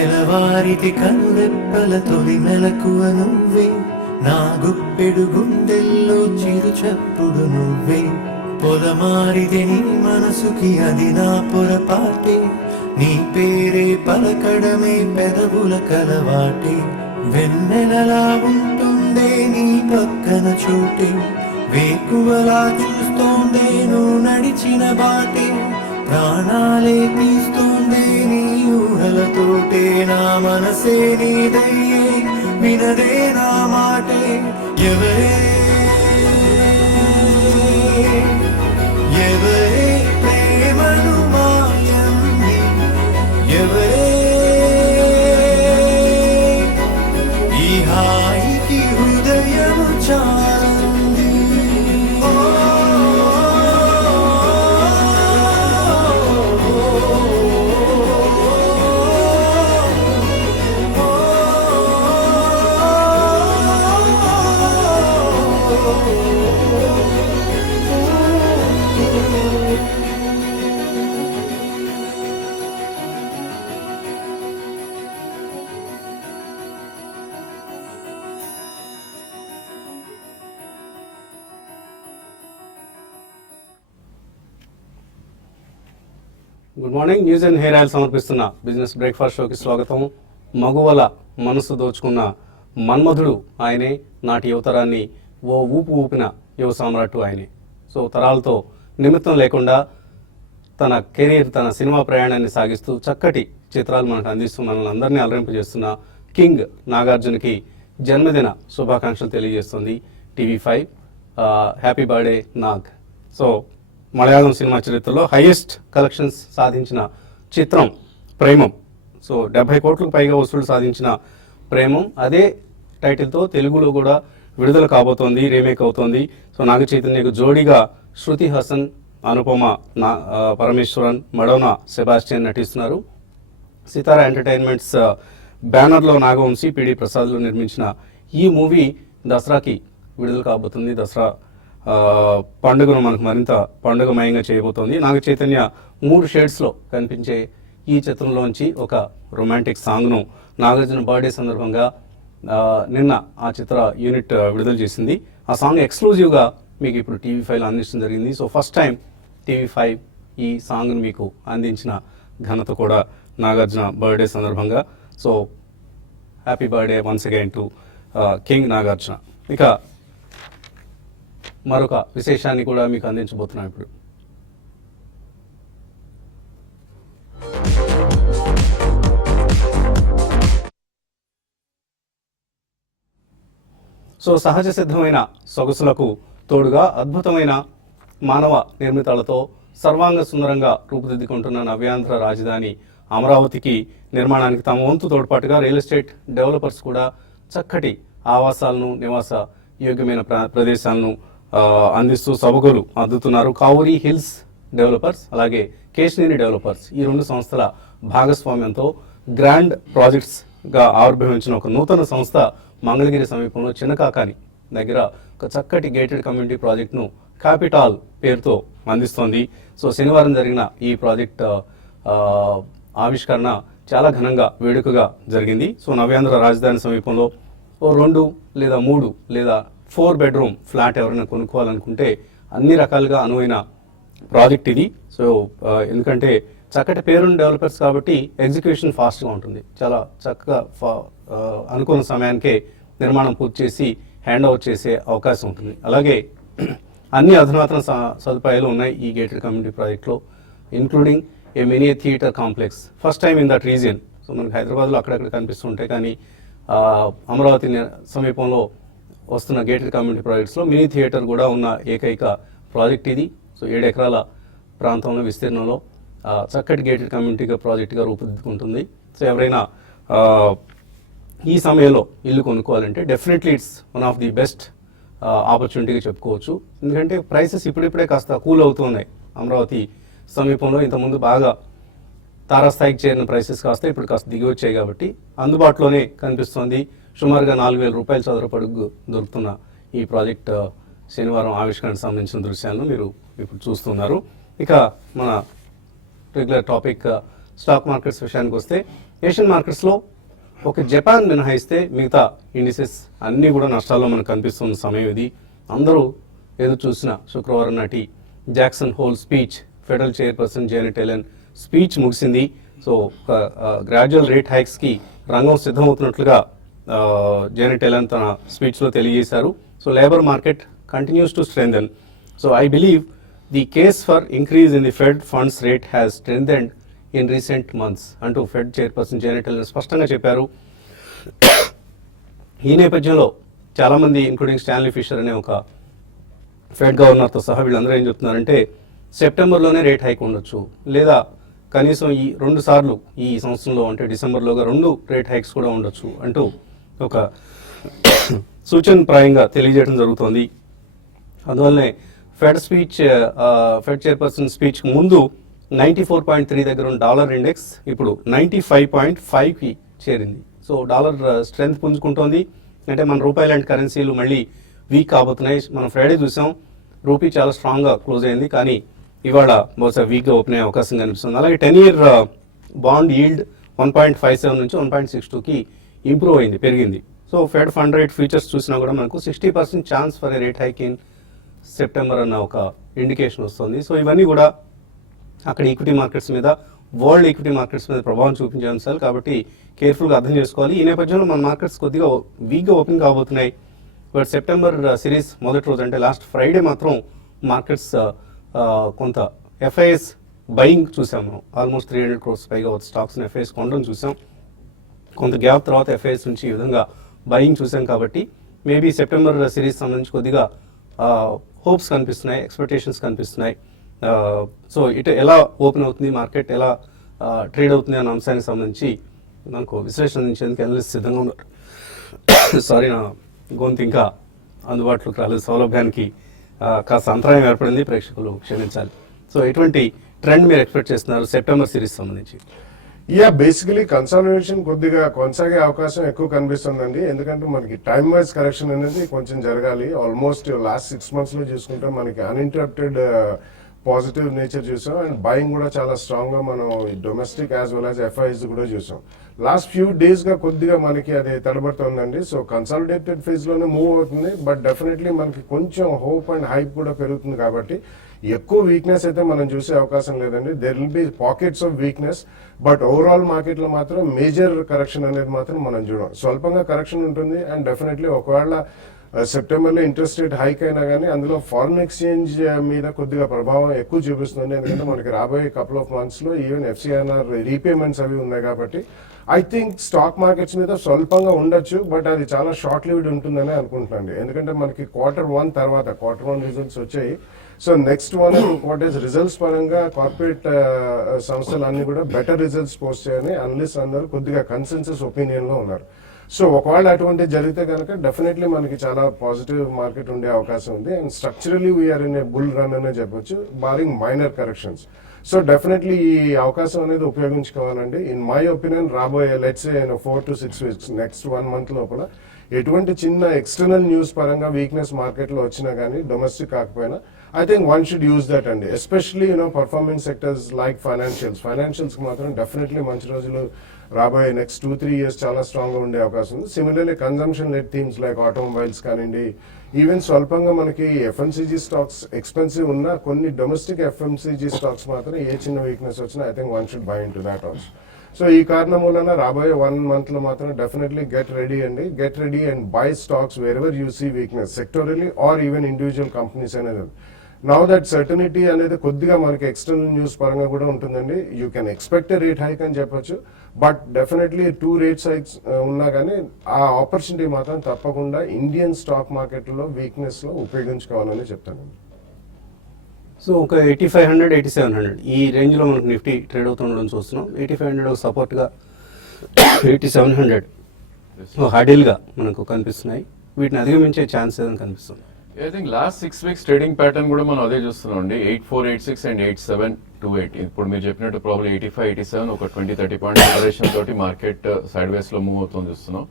తెలవారితి కనురెప్పల తొలి మెలకువ నువ్వే, నా గుప్పెడు గుండెల్లో చిరు చప్పుడు నువ్వే. పొలమారితే నీ మనసుకి అది నా పొరపాటే, నీ పేరే పలకడమే పెదవుల కలవాటే. వెన్నెలలా ఉంటుందే నీ పక్కన చోటే, వేకువలా చూస్తోందే నువ్వు నడిచిన బాటే. ప్రాణాలే తీస్తోందే నీ ఊహలతోటే, నా మనసే నీదయ్యే వినదే నా మాటే. ఎవరే ఎవరే ప్రేమను మాయంది, ఎవరే ఈ హాయికి హృదయము చాలంది. Good morning. News and hair oil సమర్పిస్తున్న బిజినెస్ బ్రేక్ఫాస్ట్ షోకి స్వాగతం. మగువల మనసు దోచుకున్న మన్మధుడు ఆయనే, నాటి యువతరాన్ని ఓ ఊపు ఊపిన యువ సామ్రాట్టు ఆయనే. సో తరాలతో నిమిత్తం లేకుండా తన కెరీర్, తన సినిమా ప్రయాణాన్ని సాగిస్తూ చక్కటి చిత్రాలు మనకు అందిస్తూ మనల్ని అందరినీ అలరింపజేస్తున్న కింగ్ నాగార్జునకి జన్మదిన శుభాకాంక్షలు తెలియజేస్తుంది TV5. Happy birthday Nag. So Malayalam cinema చరిత్రలో హైయెస్ట్ కలెక్షన్స్ సాధించిన చిత్రం ప్రేమం. సో 70 కోట్లకు పైగా వసూళ్లు సాధించిన ప్రేమం అదే టైటిల్తో తెలుగులో కూడా విడుదల కాబోతోంది, రీమేక్ అవుతోంది. సో నాగ చైతన్యకు జోడీగా శృతి హాసన్, అనుపమ పరమేశ్వరన్, మడోనా సెబాస్టియన్ నటిస్తున్నారు. సితారా ఎంటర్టైన్మెంట్స్ బ్యానర్లో నాగవంశీ, పిడి ప్రసాద్లు నిర్మించిన ఈ మూవీ దసరాకి విడుదల కాబోతుంది. దసరా పండుగను మనకు మరింత పండుగమయంగా చేయబోతోంది. నాగ చైతన్య 3 షేడ్స్లో కనిపించే ఈ చిత్రంలోంచి ఒక రొమాంటిక్ సాంగ్ను నాగార్జున బర్త్డే సందర్భంగా నిన్న ఆ చిత్ర యూనిట్ విడుదల చేసింది. ఆ సాంగ్ ఎక్స్క్లూజివ్గా మీకు ఇప్పుడు TV5లో అందించడం జరిగింది. సో ఫస్ట్ టైం TV5 ఈ సాంగ్ను మీకు అందించిన ఘనత కూడా నాగార్జున బర్త్డే సందర్భంగా. So happy birthday once again to king Nagarjuna. ఇక మరొక విశేషాన్ని కూడా మీకు అందించబోతున్నాం ఇప్పుడు. సో సహజ సిద్ధమైన సొగసులకు తోడుగా అద్భుతమైన మానవ నిర్మితాలతో సర్వాంగ సుందరంగా రూపుదిద్దుకుంటున్న నవ్యాంధ్ర రాజధాని అమరావతికి నిర్మాణానికి తమ వంతు తోడ్పాటుగా రియల్ ఎస్టేట్ డెవలపర్స్ కూడా చక్కటి ఆవాసాలను, నివాస యోగ్యమైన ప్రదేశాలను అందిస్తూ సబగులు అందుతున్నారు. కావూరి హిల్స్ డెవలపర్స్, అలాగే కేశినేని డెవలపర్స్ ఈ 2 సంస్థల భాగస్వామ్యంతో గ్రాండ్ ప్రాజెక్ట్స్గా ఆవిర్భవించిన ఒక నూతన సంస్థ మంగళగిరి సమీపంలో చిన్నకాకాని దగ్గర ఒక చక్కటి గేటెడ్ కమ్యూనిటీ ప్రాజెక్ట్ను క్యాపిటాల్ పేరుతో అందిస్తోంది. సో శనివారం జరిగిన ఈ ప్రాజెక్ట్ ఆవిష్కరణ చాలా ఘనంగా, వేడుకగా జరిగింది. సో నవ్యాంధ్ర రాజధాని సమీపంలో ఓ 2 లేదా 3 లేదా 4 బెడ్రూమ్ ఫ్లాట్ ఎవరైనా కొనుక్కోవాలనుకుంటే అన్ని రకాలుగా అనువైన ప్రాజెక్ట్ ఇది. సో ఎందుకంటే చక్కటి పేరున్న డెవలపర్స్ కాబట్టి ఎగ్జిక్యూషన్ ఫాస్ట్గా ఉంటుంది. చాలా చక్కగా అనుకున్న సమయానికే నిర్మాణం పూర్తి చేసి హ్యాండ్ ఓవర్ చేసే అవకాశం ఉంటుంది. అలాగే అన్ని అధునాతన సదుపాయాలు ఉన్నాయి ఈ గేటెడ్ కమ్యూనిటీ ప్రాజెక్ట్లో, including a mini theatre complex, first time in that region. So మనకి హైదరాబాద్లో అక్కడక్కడ కనిపిస్తుంటాయి, కానీ అమరావతి సమీపంలో వస్తున్న గేటెడ్ కమ్యూనిటీ ప్రాజెక్ట్స్లో మినీ థియేటర్ కూడా ఉన్న ఏకైక ప్రాజెక్ట్ ఇది. సో 7 ఎకరాల ప్రాంతంలో విస్తీర్ణంలో చక్కటి గేటెడ్ కమ్యూనిటీగా ప్రాజెక్టుగా రూపుదిద్దుకుంటుంది. సో ఎవరైనా ఈ సమయంలో ఇల్లు కొనుక్కోవాలంటే definitely it's one of the best ఆపర్చునిటీగా చెప్పుకోవచ్చు. ఎందుకంటే ప్రైసెస్ ఇప్పుడిప్పుడే కాస్త కూల్ అవుతున్నాయి. అమరావతి సమీపంలో ఇంతకుముందు బాగా తారాస్థాయికి చేరిన ప్రైసెస్ కాస్త ఇప్పుడు కాస్త దిగి వచ్చాయి కాబట్టి అందుబాటులోనే కనిపిస్తోంది. సుమారుగా 4,000 రూపాయల చదరపు అడుగు దొరుకుతున్న ఈ ప్రాజెక్ట్ శనివారం ఆవిష్కరణకు సంబంధించిన దృశ్యాలను మీరు ఇప్పుడు చూస్తున్నారు. ఇక మన రెగ్యులర్ టాపిక్ స్టాక్ మార్కెట్స్ విషయానికి వస్తే ఏషియన్ మార్కెట్స్లో ఒక జపాన్ మినహాయిస్తే మిగతా ఇండిసెస్ అన్నీ కూడా నష్టాల్లో మనకు కనిపిస్తున్న సమయం ఇది. అందరూ ఏదో చూసిన శుక్రవారం నాటి Jackson whole speech, federal chairperson Janet Ellen speech ముగిసింది. సో ఒక గ్రాడ్యువల్ రేట్ హైక్స్కి రంగం సిద్ధమవుతున్నట్లుగా జేనెట్ ఎలెన్ తన స్పీచ్లో తెలియజేశారు. So labour market continues to strengthen. So I believe the case for increase in the fed funds rate has స్ట్రెంథెండ్ in recent months అంటూ fed chairperson Janet Ellen స్పష్టంగా చెప్పారు. ఈ నేపథ్యంలో చాలామంది ఇంక్లూడింగ్ స్టాన్లీ ఫిషర్ అనే ఒక ఫెడ్ గవర్నర్తో సహా వీళ్ళందరూ ఏం చెప్తున్నారంటే సెప్టెంబర్లోనే రేట్ హైక్ ఉండొచ్చు, లేదా కనీసం ఈ 2 సార్లు ఈ సంవత్సరంలో అంటే డిసెంబర్లోగా 2 రేట్ హైక్స్ కూడా ఉండొచ్చు అంటూ ఒక సూచన ప్రాయంగా తెలియజేయడం జరుగుతోంది. అందువల్లనే ఫెడ్ చైర్పర్సన్ స్పీచ్ ముందు 94.3 దగ్గర ఉన్న డాలర్ ఇండెక్స్ ఇప్పుడు 95.5కి చేరింది. సో డాలర్ స్ట్రెంగ్త్ పుంజుకుంటోంది. అంటే మన రూపాయి లాంటి కరెన్సీలు మళ్ళీ వీక్ కాబోతున్నాయి. మనం ఫ్రైడే చూసాం రూపీ చాలా స్ట్రాంగ్గా క్లోజ్ అయింది, కానీ ఇవాళ బహుశా వీక్గా ఓపెన్ అయ్యే అవకాశం కనిపిస్తుంది. అలాగే 10-year బాండ్ ఈల్డ్ 1.57 నుంచి 1.62కి ఇంప్రూవ్ అయింది, పెరిగింది. So fed fund rate futures చూసినా కూడా మనకు 60% chance for a rate hike in September అన్న ఒక ఇండికేషన్ వస్తుంది. సో ఇవన్నీ కూడా అక్కడ ఈక్విటీ మార్కెట్స్ మీద, వరల్డ్ ఈక్విటీ మార్కెట్స్ మీద ప్రభావం చూపించే అంశాలు కాబట్టి కేర్ఫుల్గా అర్థం చేసుకోవాలి. ఈ నేపథ్యంలో మన మార్కెట్స్ కొద్దిగా వీక్గా ఓపెన్ కాబోతున్నాయి. బట్ సెప్టెంబర్ సిరీస్ మొదటి రోజు అంటే లాస్ట్ ఫ్రైడే మాత్రం మార్కెట్స్ కొంత ఎఫ్ఐఎస్ బయింగ్ చూసాం. మనం ఆల్మోస్ట్ 300 crores పైగా స్టాక్స్ని ఎఫ్ఐఎస్ కొనడం చూసాం. కొంత గ్యాప్ తర్వాత ఎఫ్ఐఎస్ నుంచి ఈ విధంగా బయింగ్ చూసాం. కాబట్టి మేబీ సెప్టెంబర్ సిరీస్ సంబంధించి కొద్దిగా హోప్స్ కనిపిస్తున్నాయి, ఎక్స్పెక్టేషన్స్ కనిపిస్తున్నాయి. సో ఇటు ఎలా ఓపెన్ అవుతుంది మార్కెట్, ఎలా ట్రేడ్ అవుతుంది అన్న అంశానికి సంబంధించి మనకు విశ్లేషణ అందించేందుకు అనలిస్ట్ సిద్ధంగా ఉన్నారు. సారీ, నా గొంతు ఇంకా అందుబాటులోకి రాలేదు, సౌలభ్యానికి కాస్త అంతరాయం ఏర్పడింది, ప్రేక్షకులు క్షమించాలి. సో ఎటువంటి ట్రెండ్ మీరు ఎక్స్పెక్ట్ చేస్తున్నారు సెప్టెంబర్ సిరీస్ సంబంధించి? బేసికలీ కన్సాలిడేషన్ కొద్దిగా కొనసాగే అవకాశం ఎక్కువ కనిపిస్తుందండి. ఎందుకంటే మనకి టైం వైజ్ కరెక్షన్ అనేది కొంచెం జరగాలి. ఆల్మోస్ట్ లాస్ట్ 6 months లో చూసుకుంటే మనకి అన్ఇంటరప్టెడ్ పాజిటివ్ నేచర్ చూసాం. అండ్ బయింగ్ కూడా చాలా స్ట్రాంగ్ గా మనం domestic as well as FIs కూడా చూసాం. లాస్ట్ ఫ్యూ డేస్ గా కొద్దిగా మనకి అది తడబడుతుందండి. సో కన్సాలిడేటెడ్ ఫేజ్ లోనే మూవ్ అవుతుంది. బట్ డెఫినెట్లీ మనకి కొంచెం హోప్ అండ్ హైప్ కూడా పెరుగుతుంది. కాబట్టి ఎక్కువ వీక్నెస్ అయితే మనం చూసే అవకాశం లేదండి. There will be pockets of weakness. But overall market లో మాత్రం మేజర్ కరెక్షన్ అనేది మాత్రం మనం చూడం. స్వల్పంగా కరెక్షన్ ఉంటుంది. అండ్ డెఫినెట్లీ ఒకవేళ సెప్టెంబర్లో ఇంట్రెస్ట్ రేట్ హైక్ అయినా కానీ అందులో ఫారిన్ ఎక్స్చేంజ్ మీద కొద్దిగా ప్రభావం ఎక్కువ చూపిస్తుంది. ఎందుకంటే మనకి రాబోయే కపుల్ ఆఫ్ మంత్స్ లో ఈవెన్ ఎఫ్సిఐఆర్ రీపేమెంట్స్ అవి ఉన్నాయి. కాబట్టి ఐ థింక్ స్టాక్ మార్కెట్స్ మీద స్వల్పంగా ఉండొచ్చు. బట్ అది చాలా షార్ట్ లివ్డ్ ఉంటుందని అనుకుంటున్నాను. ఎందుకంటే మనకి Q1 తర్వాత Q1 రిజల్ట్స్ వచ్చాయి. So next 1 or 2 quarters results పరంగా కార్పొరేట్ సంస్థలు అన్ని కూడా బెటర్ రిజల్ట్స్ పోస్ట్ చేయని అనలిస్ట్ అందరూ కొద్దిగా కన్సెన్సస్ ఒపీనియన్ లో ఉన్నారు. సో ఒకవేళ అటువంటి జరిగితే కనుక డెఫినెట్లీ మనకి చాలా పాజిటివ్ మార్కెట్ ఉండే అవకాశం ఉంది. And structurally we're in a bull run అనే చెప్పొచ్చు, barring minor corrections. So definitely ఈ అవకాశం అనేది ఉపయోగించుకోవాలండి. ఇన్ మై ఒపీనియన్ రాబోయే let's 4 to 6 weeks next 1 month లోపల ఎటువంటి చిన్న ఎక్స్టర్నల్ న్యూస్ పరంగా వీక్నెస్ మార్కెట్ లో వచ్చినా కానీ డొమెస్టిక్ కాకపోయినా I think one should use that అండి. Especially performing sectors like financials కి మాత్రం డెఫినెట్లీ మంచి రోజులు రాబోయే నెక్స్ట్ 2-3 years చాలా స్ట్రాంగ్ గా ఉండే అవకాశం ఉంది. Similarly consumption led themes like automobiles కానివ్వండి, ఈవెన్ స్వల్పంగా మనకి ఎఫ్ఎంసీజీ స్టాక్స్ ఎక్స్పెన్సివ్ ఉన్న కొన్ని డొమెస్టిక్ ఎఫ్ఎంసీజీ స్టాక్స్ మాత్రం ఏ చిన్న వీక్నెస్ వచ్చినా I think one should buy into that also. So ఈ కారణం వలన రాబోయే 1 month లో మాత్రం definitely get ready and buy stocks wherever you see weakness sectorally or even individual companies అనేది. నౌ దట్ సర్టనిటీ అనేది కొద్దిగా మనకి ఎక్స్టర్నల్ న్యూస్ పరంగా కూడా ఉంటుందండి. You can expect rate hike అని చెప్పొచ్చు. బట్ డెఫినెట్లీ 2 rate hikes ఉన్నా కానీ ఆ ఆపర్చునిటీ మాత్రం తప్పకుండా ఇండియన్ స్టాక్ మార్కెట్లో వీక్నెస్ లో ఉపయోగించుకోవాలని చెప్తానండి. సో ఒక 8500, 8700 ఈ రేంజ్లో మనకు నిఫ్టీ ట్రేడ్ అవుతుండడం చూస్తున్నాం. 8500 సపోర్ట్గా 8700 హడిల్గా మనకు కనిపిస్తున్నాయి. వీటిని అధిగమించే ఛాన్స్ ఏదైనా కనిపిస్తుంది? I think last 6 weeks trading pattern కూడా మనం అదే చూస్తున్నాం అండి. 84, 86 అండ్ 87, 28. ఇప్పుడు మీరు చెప్పినట్టు ప్రాబ్లమ్ 85, 87 ఒక 20-30 పాయింట్ ఆపరేషన్ తోటి మార్కెట్ సైడ్ వేస్ లో మూవ్ అవుతుంది చూస్తున్నాం.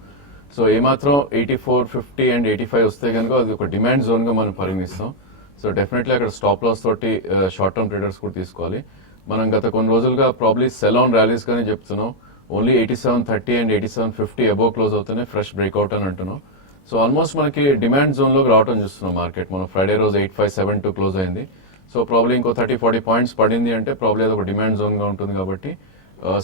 సో ఏమాత్రం 84, 50 అండ్ 85 వస్తే కనుక అది ఒక డిమాండ్ జోన్ గా మనం పరిగణిస్తాం. సో డెఫినెట్లీ అక్కడ స్టాప్ లాస్ తోటి షార్ట్ టర్మ్ ట్రేడర్స్ కూడా తీసుకోవాలి. మనం గత కొన్ని రోజులుగా ప్రాబ్లీ సెల్ ఆన్ ర్యాలీస్ గానే చెప్తున్నాం. ఓన్లీ 8730 అండ్ 8750 అబోవ్ క్లోజ్ అవుతూనే ఫ్రెష్ బ్రేక్అవుట్ అని అంటున్నాం. సో ఆల్మోస్ట్ మనకి డిమాండ్ జోన్లోకి రావడం చూస్తున్నాం మార్కెట్. మనం ఫ్రైడే రోజు 8572 క్లోజ్ అయింది. సో ప్రాబ్లీ ఇంకో 30-40 పాయింట్స్ పడింది అంటే ప్రాబ్లీ అది ఒక డిమాండ్ జోన్గా ఉంటుంది. కాబట్టి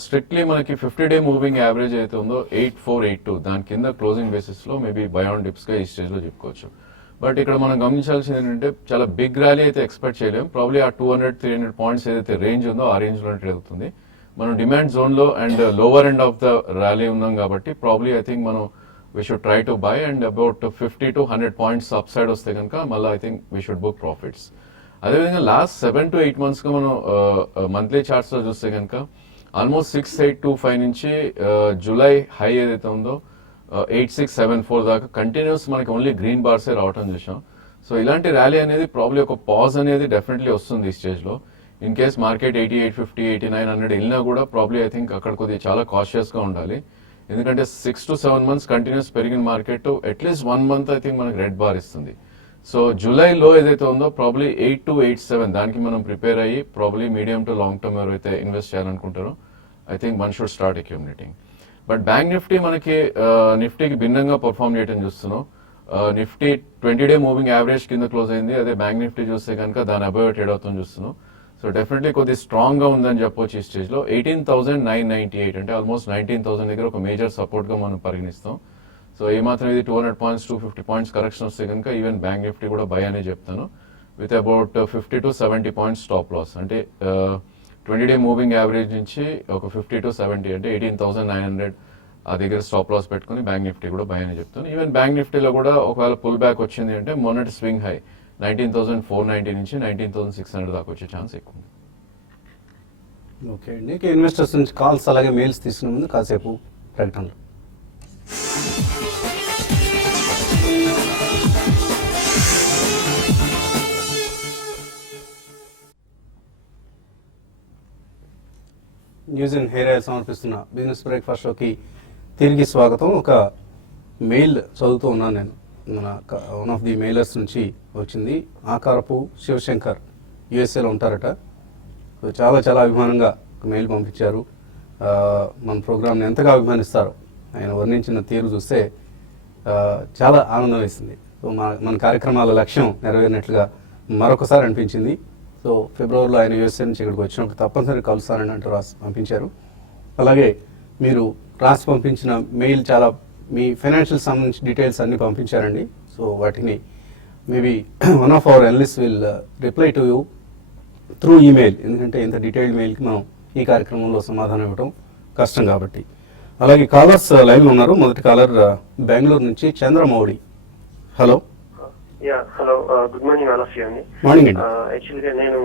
స్ట్రిక్ట్లీ మనకి 50-day మూవింగ్ యావరేజ్ అయితే ఉందో 8482 దాని కింద క్లోజింగ్ బేసిస్లో మేబీ బయాన్ డిప్స్గా ఈ స్టేజ్లో చెప్పుకోవచ్చు. బట్ ఇక్కడ మనం గమనించాల్సింది ఏంటంటే చాలా బిగ్ ర్యాలీ అయితే ఎక్స్పెక్ట్ చేయలేం. ప్రాబ్లీ ఆ 200-300 పాయింట్స్ ఏదైతే రేంజ్ ఉందో ఆ రేంజ్లో ట్రేడ్ అవుతుంది. మనం డిమాండ్ జోన్లో and lower end of the rally ఉన్నాం కాబట్టి ప్రాబ్లీ ఐ థింక్ మనం we should try to buy and about 50-100 points up side వస్తే కనుక మళ్ళీ I think we should book profits. అదేవిధంగా లాస్ట్ 7 to 8 monthsగా మనం మంత్లీ చార్ట్స్లో చూస్తే కనుక ఆల్మోస్ట్ 6825 నుంచి జూలై హై ఏదైతే ఉందో 8674 దాకా కంటిన్యూస్ మనకి ఓన్లీ గ్రీన్ బార్సే రావటం చూసాం. సో ఇలాంటి ర్యాలీ అనేది ప్రాబ్లీ ఒక పాజ్ అనేది డెఫినెట్లీ వస్తుంది ఈ స్టేజ్లో. ఇన్ కేస్ మార్కెట్ 8850, 8900 వెళ్ళినా కూడా ప్రాబ్లీ ఐ థింక్ అక్కడ కొద్దిగా చాలా కాషియస్గా ఉండాలి. ఎందుకంటే 6 to 7 months కంటిన్యూస్ పెరిగిన market at least 1 month I think మనకి రెడ్ బార్ ఇస్తుంది. సో జూలైలో ఏదైతే ఉందో ప్రాబ్లీ 8287 దానికి మనం ప్రిపేర్ అయ్యి probably medium to long term ఎవరైతే ఇన్వెస్ట్ చేయాలనుకుంటారో I think one should start accumulating. But bank Nifty మనకి నిఫ్టీకి భిన్నంగా పర్ఫామ్ చేయడం చూస్తున్నాం. నిఫ్టీ 20-day మూవింగ్ యావరేజ్ కింద క్లోజ్ అయింది. అదే బ్యాంక్ నిఫ్టీ చూస్తే కనుక దాని అబోవ్ ట్రేడ్ అవుతుంది చూస్తున్నాం. సో డెఫినెట్లీ కొద్దిగా స్ట్రాంగ్గా ఉందని చెప్పొచ్చు ఈ స్టేజ్లో. 18,998 అంటే ఆల్మోస్ట్ 19,000 దగ్గర ఒక మేజర్ సపోర్ట్గా మనం పరిగణిస్తాం. సో ఏమాత్రం ఇది 200 పాయింట్స్ 250 పాయింట్స్ కరెక్షన్ వస్తే కనుక ఈవెన్ బ్యాంక్ నిఫ్టీ కూడా బై అనే చెప్తాను. With about 50 to 70 points stop loss. అంటే 20-day మూవింగ్ యావరేజ్ నుంచి ఒక 50 to 70 అంటే 18,900 ఆ దగ్గర స్టాప్ లాస్ పెట్టుకుని బ్యాంక్ నిఫ్టీ కూడా బై అని చెప్తాను. ఈవెన్ బ్యాంక్ నిఫ్టీలో కూడా ఒకవేళ పుల్ బ్యాక్ వచ్చింది అంటే మొన్నటి స్వింగ్ హై 19,490 నుంచి 19,600 దాకా వచ్చే ఛాన్స్ ఎక్కువ ఉంది. ఓకే అండి. ఇన్వెస్టర్స్ నుంచి కాల్స్ అలాగే మెయిల్స్ తీసుకునే ముందు కాసేపు ప్రకటనలు. న్యూస్ అండ్ హెయిర్ ఆయిల్ సమర్పిస్తున్న బిజినెస్ బ్రేక్ఫాస్ట్ షోకి తిరిగి స్వాగతం. ఒక మెయిల్ చదువుతూ ఉన్నాను నేను. మన వన్ ఆఫ్ ది మెయిలర్స్ నుంచి వచ్చింది. ఆకారపు శివశంకర్, యుఎస్ఏలో ఉంటారట. సో చాలా చాలా అభిమానంగా ఒక మెయిల్ పంపించారు. మన ప్రోగ్రామ్ని ఎంతగా అభిమానిస్తారో ఆయన వర్ణించిన తీరు చూస్తే చాలా ఆనందం వేసింది. సో మన కార్యక్రమాల లక్ష్యం నెరవేరినట్లుగా మరొకసారి అనిపించింది. సో ఫిబ్రవరిలో ఆయన యూఎస్ఏ నుంచి ఇక్కడికి వచ్చినప్పుడు తప్పనిసరి కలుస్తానని అంటూ రాసి పంపించారు. అలాగే మీరు రాసి పంపించిన మెయిల్ చాలా మీ ఫైనాన్షియల్ సంబంధించి డీటెయిల్స్ అన్నీ పంపించారండి. సో వాటిని maybe one of our analyst will reply to you through email. ఎందుకంటే ఇంత డీటెయిల్డ్ మెయిల్కి మనం ఈ కార్యక్రమంలో సమాధానం ఇవ్వడం కష్టం కాబట్టి. అలాగే కాలర్స్ లైన్లో ఉన్నారు. మొదటి కాలర్ బెంగళూరు నుంచి Chandramouli. Hello. Hello, good morning all of you అండి. మార్నింగ్ అండి. యాక్చువల్గా నేను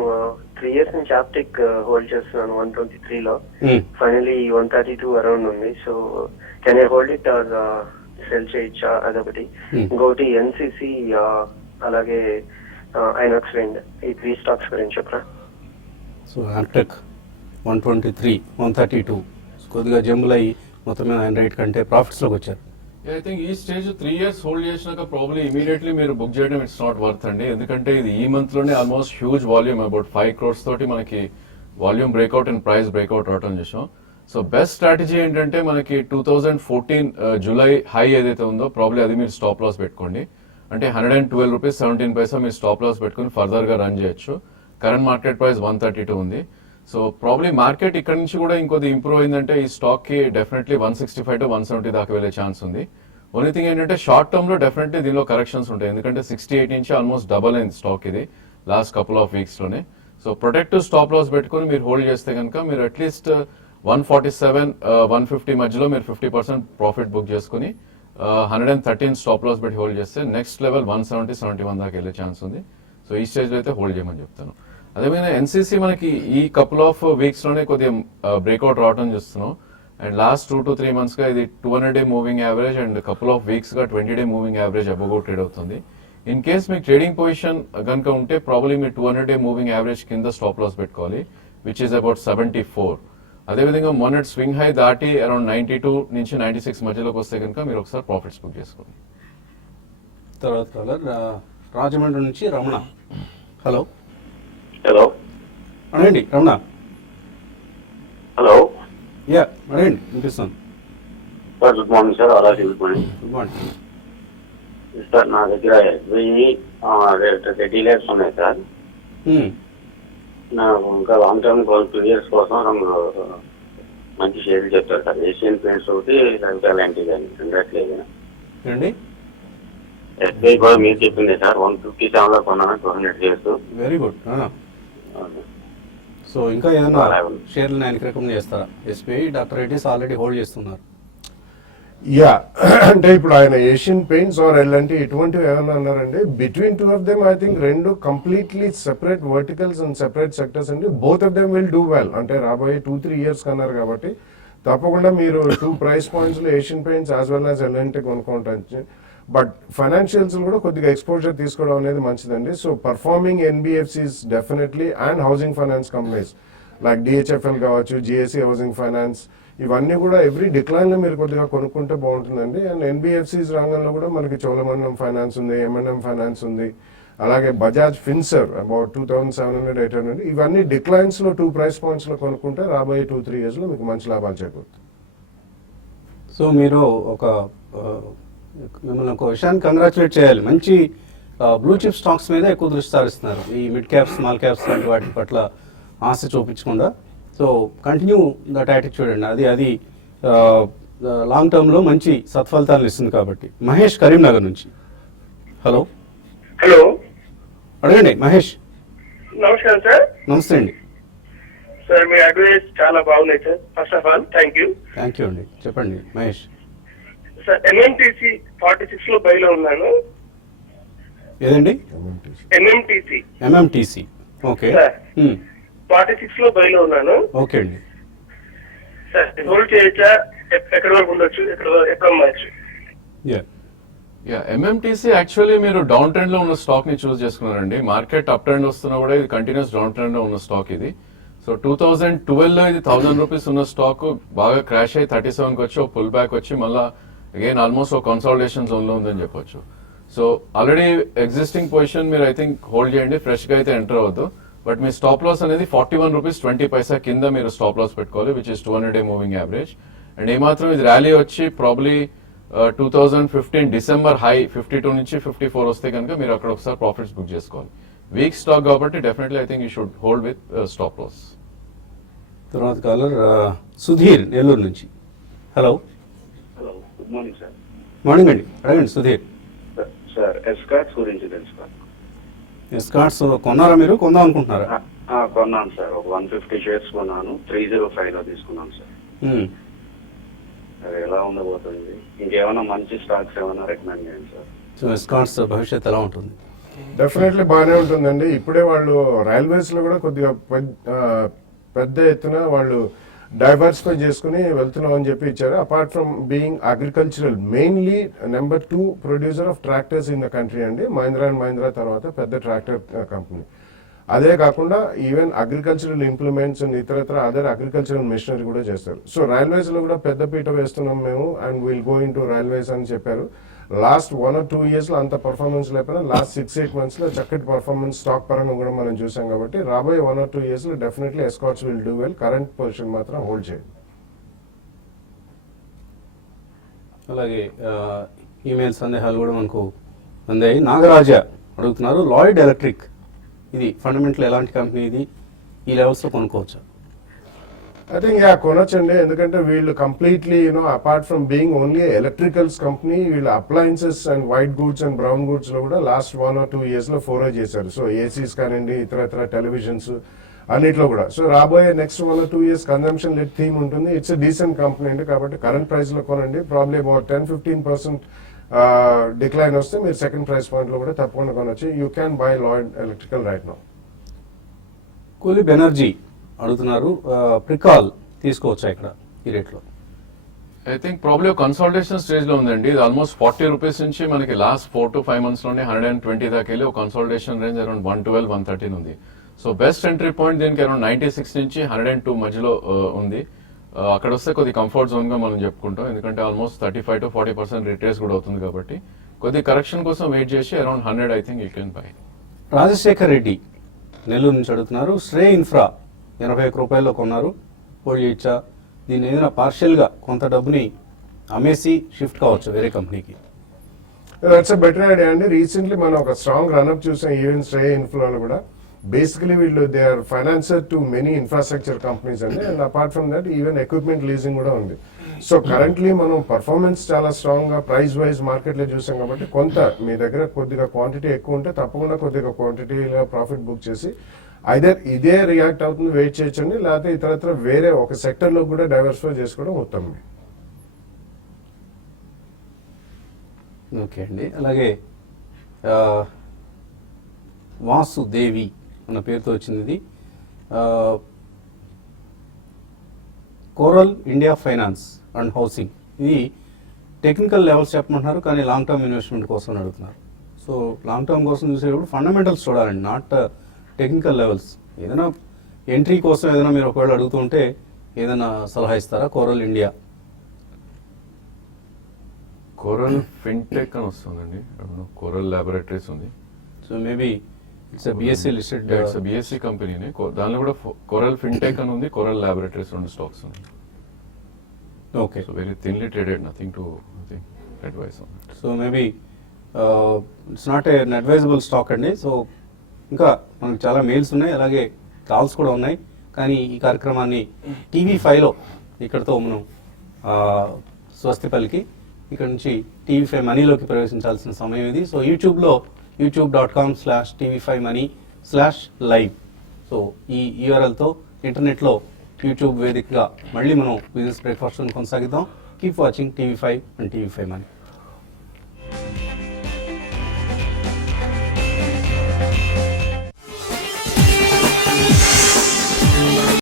3 years నుంచి ఆప్టిక్ హోల్డ్ చేస్తున్నాను. 123లో ఫైనలీ 132 అరౌండ్ ఉంది. So can I hold it or cell చేయొచ్చా? అదొకటి. ఇంకొకటి ఎన్సిసి అలాగే ఐనాక్స్ విండ్, ఈ 3 stocks గురించి చెప్పరా? సో ఆప్టెక్ 123, 132 కొద్దిగా జంబుల్ అయ్యి మొత్తం మీద ఆయన రేట్ కంటే ప్రాఫిట్స్లోకి వచ్చారు. ఐ థింక్ ఈ స్టేజ్ 3 years హోల్డ్ చేసినాక ప్రాబ్లీ ఇమీడియట్లీ మీరు బుక్ చేయడం ఇట్స్ నాట్ వర్త్ అండి. ఎందుకంటే ఇది ఈ మంత్ లోనే almost huge volume about 5 crores తోటి మనకి volume breakout and price breakout రావడం చూసాం. సో బెస్ట్ స్ట్రాటజీ ఏంటంటే మనకి 2014 జూలై హై ఏదైతే ఉందో ప్రాబ్లీ అది మీరు స్టాప్ లాస్ పెట్టుకోండి. అంటే 112 రూపీస్ 17 పైసా మీరు స్టాప్ లాస్ పెట్టుకుని ఫర్దర్ గా రన్ చేయొచ్చు. కరెంట్ మార్కెట్ ప్రైస్ 132 ఉంది. సో ప్రాబ్లీ మార్కెట్ ఇక్కడ నుంచి కూడా ఇంకొద్ది ఇంప్రూవ్ అయిందంటే ఈ స్టాక్ కి డెఫినెట్లీ 165 to 170 దాకా వెళ్ళే ఛాన్స్ ఉంది. ఓన్లీ థింగ్ ఏంటంటే షార్ట్ టర్మ్ లో డెఫినెట్లీ దీనిలో కరెక్షన్స్ ఉంటాయి. ఎందుకంటే 68 నుంచి ఆల్మోస్ట్ డబల్ అయింది స్టాక్ ఇది లాస్ట్ కపుల్ ఆఫ్ వీక్స్ లోనే. సో ప్రొటెక్టివ్ స్టాప్ లాస్ పెట్టుకుని మీరు హోల్డ్ చేస్తే కనుక మీరు అట్లీస్ట్ 147, 150 మధ్యలో మీరు 50% ప్రాఫిట్ బుక్ చేసుకుని 113 స్టాప్ లాస్ పెట్టి హోల్డ్ చేస్తే నెక్స్ట్ లెవెల్ 170, 71 దాకా వెళ్ళే ఛాన్స్ ఉంది. సో ఈ స్టేజ్ లో అయితే హోల్డ్ చేయమని చెప్తాను. అదేవిధంగా ఎన్సీసీ మనకి ఈ కపుల్ ఆఫ్ వీక్స్ లోనే కొద్దిగా బ్రేక్అవుట్ రావడం చూస్తున్నాం. అండ్ లాస్ట్ 2 to 3 months గా ఇది 200-day moving average and couple of weeks గా 20-day moving average above trade అవుతుంది. ఇన్ కేస్ మీకు ట్రేడింగ్ పొజిషన్ కనుక ఉంటే ప్రాబ్లీ మీరు 200-day మూవింగ్ యావరేజ్ కింద స్టాప్ లాస్ పెట్టుకోవాలి, విచ్ ఈస్ అబౌట్ 74. అదేవిధంగా మొన్నటి స్వింగ్ హై దాటి అరౌండ్ 92 నుంచి 96 మధ్యలోకి వస్తే కనుక మీరు ఒకసారి ప్రాఫిట్స్ బుక్ చేసుకోండి. తర్వాత కాలర్ రాజమండ్రి నుంచి రమణ. హలో. హలో అనండి రమణ. హలో. యా అడగండి, వినిపిస్తుంది. సార్ గుడ్ మార్నింగ్ సార్, అలాగే good morning good morning. Sir. నా దగ్గర వెయ్యి 30 lakhs ఉన్నాయి సార్. నాకు ఇంకా లాంగ్ టర్మ్ 2 years కోసం మంచి షేర్ చెప్తారు సార్. ఏషియన్ పెయింట్స్ ఒకటి, లేకపోతే అలాంటివి కానీ రెండట్లేదు. ఏండి? ఎస్బీఐ కూడా మీరు చెప్పింది సార్, 157 లో కొన్నాను 200 shares. Very good. సో ఇంకా ఏదైనా షేర్లు ఆయనకి రికమెండ్ చేస్తారా? SBI, doctor Reddy's already hold చేస్తున్నారు. యా అంటే ఇప్పుడు ఆయన ఏషియన్ పెయింట్స్ ఆర్ ఎల్ఎన్టీ ఇటువంటివి ఏమన్నా అన్నారండి. Between two of them I think రెండు completely separate verticals and separate sectors అండి. Both of them will do well. అంటే రాబోయే 2-3 years కన్నారు కాబట్టి తప్పకుండా మీరు 2 price points లో Asian Paints as well as LNT కొనుక్కుంటారు. బట్ ఫైనాన్షియల్స్ కూడా కొద్దిగా ఎక్స్పోజర్ తీసుకోవడం అనేది మంచిదండి. So performing NBFCs definitely and housing finance companies like DHFL కావచ్చు, జిఎస్సి హౌసింగ్ ఫైనాన్స్, ఇవన్నీ కూడా ఎవ్రీ డిక్లైన్ లో మీరు కొద్దిగా కొనుక్కుంటే బాగుంటుందండి. అండ్ ఎన్బిఎఫ్సిస్ రంగంలో కూడా మనకి చోళమండలం ఫైనాన్స్ ఉంది, ఎంఎన్ఎం ఫైనాన్స్ ఉంది, అలాగే బజాజ్ ఫిన్సర్ అబౌట్ 2700-800. ఇవన్నీ డిక్లైన్స్ లో 2 price points లో కొనుక్కుంటే రాబోయే 2-3 years లో మీకు మంచి లాభాలు చేకూరుతాయి. సో మీరు మిమ్మల్ని ఒక విషయాన్ని కంగ్రాచులేట్ చేయాలి. మంచి బ్లూ చిప్ స్టాక్స్ మీద ఎక్కువ దృష్టి సారిస్తున్నారు. ఈ మిడ్ క్యాప్స్, స్మాల్ క్యాప్స్ లాంటి వాటి పట్ల ఆశ చూపించకుండా. సో కంటిన్యూ దట్ యాటిట్యూడ్ అండి. అది లాంగ్ టర్మ్లో మంచి సత్ఫలితాలను ఇస్తుంది కాబట్టి. మహేష్ కరీంనగర్ నుంచి. హలో హలో, అడగండి మహేష్. నమస్కారం సార్. నమస్తే అండి. సార్ మీ అడ్వైస్ చాలా బాగున్నాయి sir. First of all thank you అండి. చెప్పండి మహేష్. సార్ ఎంఎంటీసీ 46 లో బయలో ఉన్నాను. ఏదండి? MMTC okay. సార్ 46 లో బయలో ఉన్నాను. ఓకే అండి. సార్ హోల్డ్ చేయొచ్చా? ఎక్కడి వరకు ఉండొచ్చు? ఎక్కడ అమ్మచ్చు? ఎంఎంటీసీ యాక్చువల్లీ మీరు డౌన్ ట్రెండ్ లో ఉన్న స్టాక్ ని చూస్ చేసుకున్నారండి. మార్కెట్ అప్ ట్రెండ్ వస్తున్నా కూడా ఇది కంటిన్యూస్ డౌన్ ట్రెండ్ లో ఉన్న స్టాక్ ఇది. సో 2012 లో ఇది 1000 రూపీస్ ఉన్న స్టాక్ బాగా క్రాష్ అయ్యి 37 కి వచ్చి పుల్ బ్యాక్ వచ్చి మళ్ళీ అగైన్ ఆల్మోస్ట్ ఒక కన్సాలిడేషన్ జోన్ లో ఉందని చెప్పొచ్చు. సో ఆల్రెడీ ఎగ్జిస్టింగ్ పొజిషన్ మీరు ఐ థింక్ హోల్డ్ చేయండి, ఫ్రెష్ గా అయితే ఎంటర్ అవ్వద్దు. బట్ మీ స్టాప్ లాస్ అనేది 41 రూపీస్ 20 పైసా కింద మీరు స్టాప్ లాస్ పెట్టుకోవాలి, which is 200-day moving average. And ఏమాత్రం ఇది ర్యాలీ వచ్చి ప్రాబ్లీ 2015 డిసెంబర్ హై 52 నుంచి 54 వస్తే కనుక మీరు అక్కడ ఒకసారి ప్రాఫిట్స్ బుక్ చేసుకోవాలి. వీక్ స్టాక్ కాబట్టి definitely I think you should hold with stop loss. తర్వాత కాలర్ సుధీర్ నెల్లూరు నుంచి. Hello. Hello, good morning sir. Morning అండి, అడగండి సుధీర్. సార్ ఎస్కాట్స్ గురించి తెలుసు సార్. ఎస్కాట్స్ కొన్నారా మీరు? కొందాం అనుకుంటున్నారా? కొన్నాను సార్, ఒక 150 shares కొన్నాను. 305 లో తీసుకున్నాను సార్. అది ఎలా ఉండబోతుంది? ఇంకేమైనా మంచి స్టాక్స్ ఏమైనా రికమెండ్ చేయండి సార్. సో ఎస్కాట్స్ భవిష్యత్ ఎలా ఉంటుంది? డెఫినెట్లీ బాగానే ఉంటుందండి. ఇప్పుడే వాళ్ళు రైల్వేస్ లో కూడా కొద్దిగా పెద్ద ఎత్తున వాళ్ళు డైవర్సిఫై చేసుకుని వెళ్తున్నాం అని చెప్పి ఇచ్చారు. Apart from being agricultural, mainly number 2 producer of tractors in the country అండి. మహీంద్రా అండ్ మహీంద్రా తర్వాత పెద్ద ట్రాక్టర్ కంపెనీ. అదే కాకుండా ఈవెన్ అగ్రికల్చరల్ ఇంప్లిమెంట్స్ అండ్ ఇతరత్ర అదర్ అగ్రికల్చరల్ మిషనరీ కూడా చేస్తారు. సో రైల్వేస్ లో కూడా పెద్ద పీట వేస్తున్నాం మేము and will go in to railways అని చెప్పారు. లాస్ట్ 1 or 2 years లో అంత పర్ఫార్మెన్స్ లేకపోయినా లాస్ట్ 6-8 months లో చక్కటి పర్ఫార్మెన్స్ స్టాక్ పరంగా కూడా మనం చూసాం కాబట్టి రాబోయే 1 or 2 years లో definitely Escorts will do well. Current position మాత్రం హోల్డ్ చేయండి. అలాగే ఈమెయిల్ సందేహాలు కూడా మనకు అందాయి. నాగరాజ అడుగుతున్నారు, లాయిడ్ ఎలక్ట్రిక్ ఇది ఫండమెంటల్ ఎలాంటి కంపెనీ ఇది? ఈ లెవెల్స్లో కొనుక్కోవచ్చా? ఐ థింక్ కొనొచ్చండి. ఎందుకంటే వీళ్ళు completely apart from being only electricals company, వీళ్ళు appliances and white goods and brown goods లో కూడా లాస్ట్ 1 or 2 years లో ఫోరో చేశారు. సో ఏసీస్ కానివ్వండి, ఇతరత్ర టెలివిజన్స్ అన్నిట్లో కూడా. సో రాబోయే next 1 or 2 years consumption led theme ఉంటుంది. ఇట్స్ డీసెంట్ కంపెనీ అండి. కాబట్టి కరెంట్ ప్రైస్ లో కొనండి. ప్రాబ్లీ అబౌట్ 10-15% డిక్లైన్ వస్తే మీరు సెకండ్ ప్రైస్ పాయింట్ లో కూడా తప్పకుండా కొనొచ్చు. You can buy Lloyd Electrical right now. కూలిబ్ ఎనర్జీ అడుగుతున్నారు, ప్రికాల్ తీసుకోవచ్చా ఇక్కడ ఈ రేట్లో? I think probably consultation stage లో ఉందండి. ఇది ఆల్మోస్ట్ 40 రూపీస్ నుంచి మనకి లాస్ట్ 4 to 5 months లోనే 120 దాకా వెళ్ళి ఒక కన్సల్టేషన్ రేంజ్ అరౌండ్ 112-113 ఉంది. సో బెస్ట్ ఎంట్రీ పాయింట్ దీనికి అరౌండ్ 96 నుంచి 102 మధ్యలో ఉంది. అక్కడ వస్తే కొద్ది కంఫర్ట్ జోన్ గా మనం చెప్పుకుంటాం, ఎందుకంటే ఆల్మోస్ట్ 35-40% రిట్రేస్ కూడా అవుతుంది కాబట్టి కొద్ది కరెక్షన్ కోసం వెయిట్ చేసి around 100 I think you can buy. Rajasekhar Reddy Nellore నుంచి అడుగుతున్నారు, శ్రే ఇన్ఫ్రా 81 రూపాయల్లో కొన్నారు, హోల్డ్ చేయొచ్చా? దీన్ని ఏదైనా పార్షియల్గా కొంత డబ్బుని అమ్మేసి షిఫ్ట్ కావచ్చు వేరే కంపెనీకి. దట్స్ అ బెటర్ ఐడియా అండి. రీసెంట్లీ మనం ఒక స్ట్రాంగ్ రన్అప్ చూసాం ఈవెన్ స్ట్రే ఇన్ఫ్లోలో కూడా. బేసికలీ వీళ్ళు they are financer to many infrastructure companies అండి. And apart from that even equipment leasing కూడా ఉంది. సో కరెంట్లీ మనం పర్ఫార్మెన్స్ చాలా స్ట్రాంగ్ గా ప్రైస్ వైజ్ మార్కెట్లో చూసాం కాబట్టి కొంత మీ దగ్గర కొద్దిగా క్వాంటిటీ ఎక్కువ ఉంటే తప్పకుండా కొద్దిగా క్వాంటిటీలో ప్రాఫిట్ బుక్ చేసి ఐదర్ ఇదే రియాక్ట్ అవుతుంది వెయిట్ చేయొచ్చండి, లేకపోతే ఇతరత్ర వేరే ఒక సెక్టర్లో కూడా డైవర్సిఫై చేసుకోవడం ఉత్తమం. ఓకే అండి. అలాగే వాసుదేవి అన్న పేరుతో వచ్చింది ఇది. Coral India finance and housing, ఇది టెక్నికల్ లెవెల్స్ చెప్పమంటున్నారు కానీ లాంగ్ టర్మ్ ఇన్వెస్ట్మెంట్ కోసం అడుగుతున్నారు. సో లాంగ్ టర్మ్ కోసం చూసేటప్పుడు ఫండమెంటల్స్ చూడాలండి, నాట్ టెక్నికల్ లెవెల్స్. ఏదైనా ఎంట్రీ కోసం ఏదైనా మీరు ఒకవేళ అడుగుతుంటే ఏదైనా సలహా ఇస్తారా? కోరల్ ఇండియా, కోరల్ ఫిన్టెక్ అని వస్తుందండి, కోరల్ ల్యాబొరేటరీస్ ఉంది. So maybe it's BSE listed, it's BSE కంపెనీనే. దానిలో కూడా కోరల్ ఫిన్టెక్ అని ఉంది, కోరల్ ల్యాబొరేటరీస్ రెండు స్టాక్స్ ఉంది. Okay. So very thinly traded, nothing to advise on that. So maybe it's not a advisable stock అండి. So ఇంకా మనకు చాలా మెయిల్స్ ఉన్నాయి, అలాగే కాల్స్ కూడా ఉన్నాయి. కానీ ఈ కార్యక్రమాన్ని TV5లో ఇక్కడతో మనం స్వస్తి పలికి ఇక్కడ నుంచి TV5 మనీలోకి ప్రవేశించాల్సిన సమయం ఇది. సో యూట్యూబ్లో youtube.com/TV5money/live. సో ఈ URLతో ఇంటర్నెట్లో యూట్యూబ్ వేదికగా మళ్ళీ మనం బిజినెస్ బ్రేక్ఫాస్ట్ కొనసాగిద్దాం. Keep watching TV5 and TV5 Money.